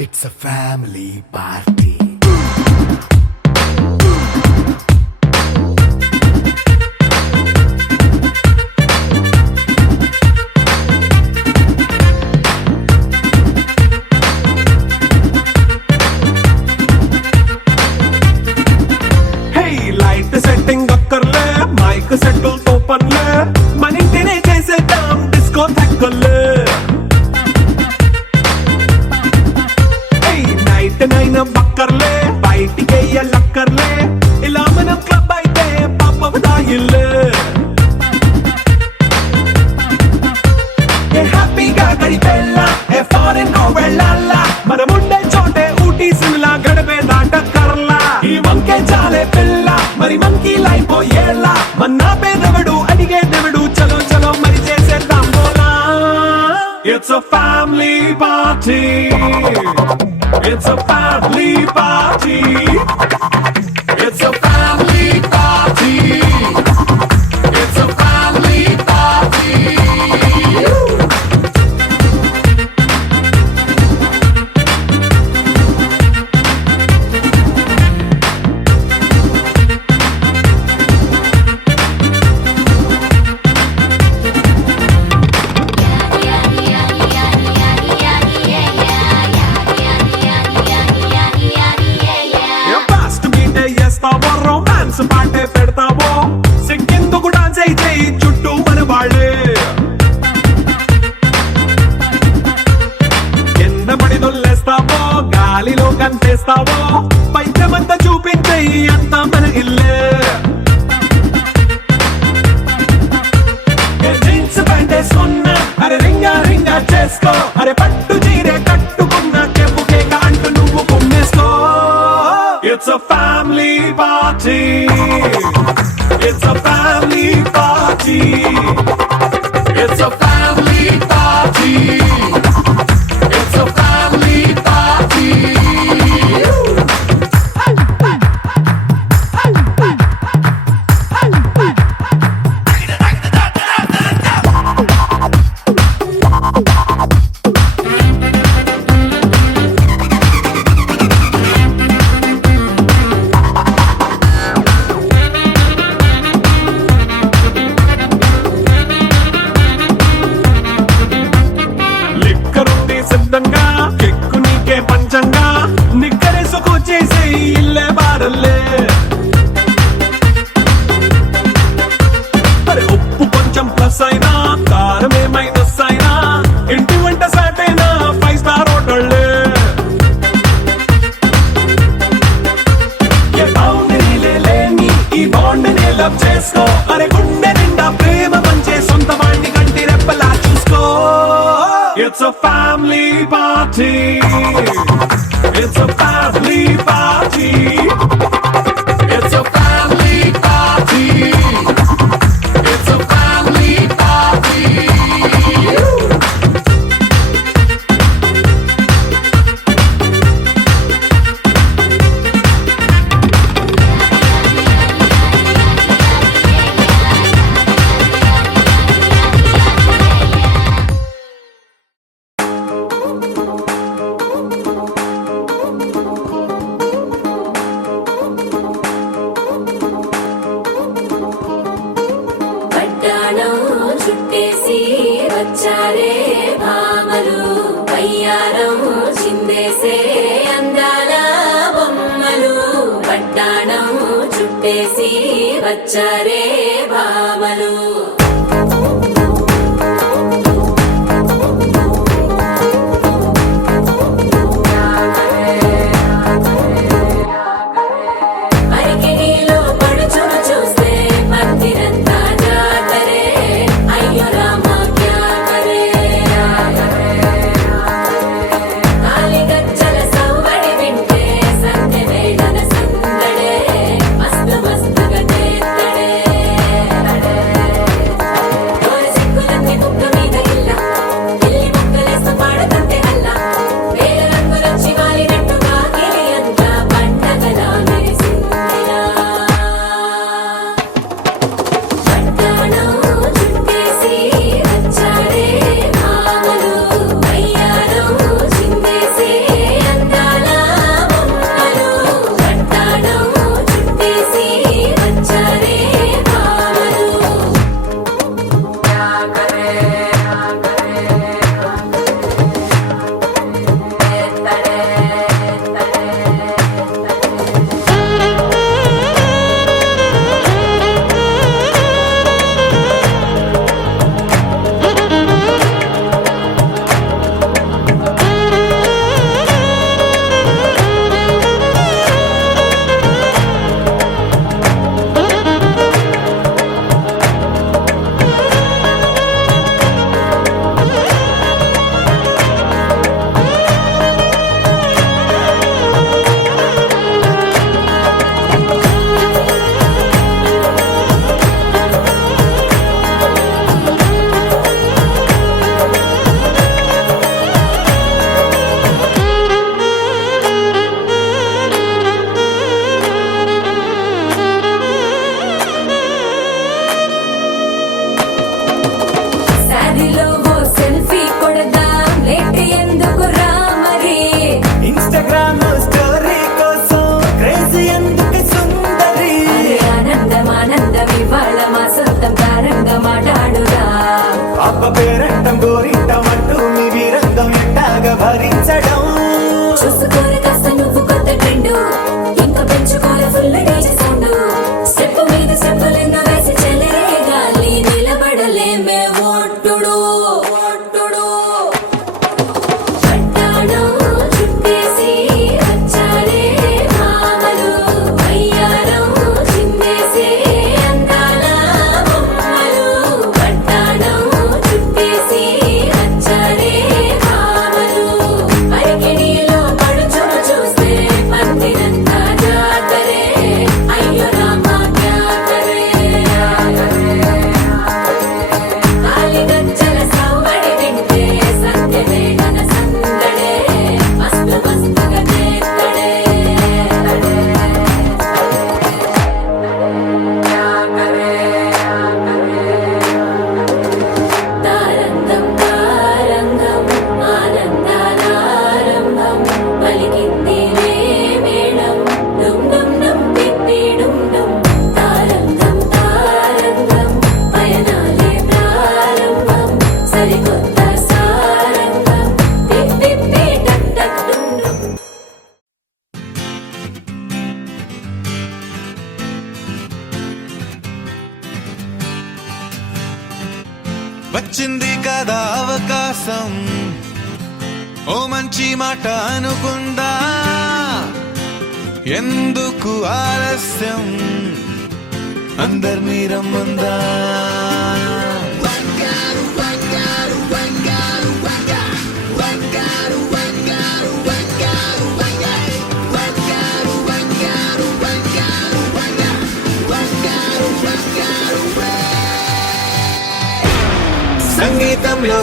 It's a family party. Hey, light setting akkarle, mic settle topanle, manintine chesedam disco thakkale. నైన బక్కర్లే బయటికెయ్య లక్కర్లే ఇలా మనం club అయితే పాప దాయిల్లే ఏ హ్యాపీగా గడిపెళ్ళ ఏ ఫారెన్ కో వెళ్ళాల మనముండే చోటే ఊటీ సిమ్లా గడిపే దాటక్కర్లా ఈ వంకే చాలే పిల్ల మరి మంకీ లైఫ్ ఏళ్ళ మన్నా పేదవడు అడిగే దేవుడు చలో చలో మరి చేసేద్దాం బోలా It's a family party. It's a family party. It's a family party. It's a family party. Romance పాటే పెడతావో సిగ్గెందుకు డాన్స్ అయితే చుట్టూ మన వాళ్ళే కింద పడి దొల్లేస్తావో గాలిలో కంటేస్తావో పైద్యమంతా చూపించే అంతా మన ఇల్లే జీన్స్ ప్యాంటేసుకున్నా అరే రింగా రింగా చేసుకో అరే పట్టు చీరే కట్టుకున్న కెప్పు కేక అంటూ నువ్వు కుమ్మేసుకో It's a family party. It's a family party. It's a family party. It's a family party. సిద్ధంగా కెక్కు నీకే పంచంగా నిక్కరేసుకు చేసే ఇల్లే బారల్లే అరే ఉప్పు కొంచెం ప్లస్ అయినా కారమే మైనస్ అయినా ఇంటి వంట సాట్ అయినా 5 స్టార్ హోటళ్ళే ఏ బౌండరీలే లేని ఈ బాండ్ ని లవ్ చేసుకో అరే గుండె నిండా ప్రేమ పంచే సొంత వాణ్ణి కంటి రెప్పలా చూసుకో It's a family party. It's a family party. It's a family party. It's a family party. చుట్టేసి వచ్చారే భామలు పయ్యారం చిందేసే అందాల బొమ్మలు పట్టాణం చుట్టేసి వచ్చారే భామలు వచ్చింది కదా అవకాశం, ఓ మంచి మాట అనుకుందా, ఎందుకు ఆలస్యం, అందర్నీ రమ్మందా. సంగీతంలో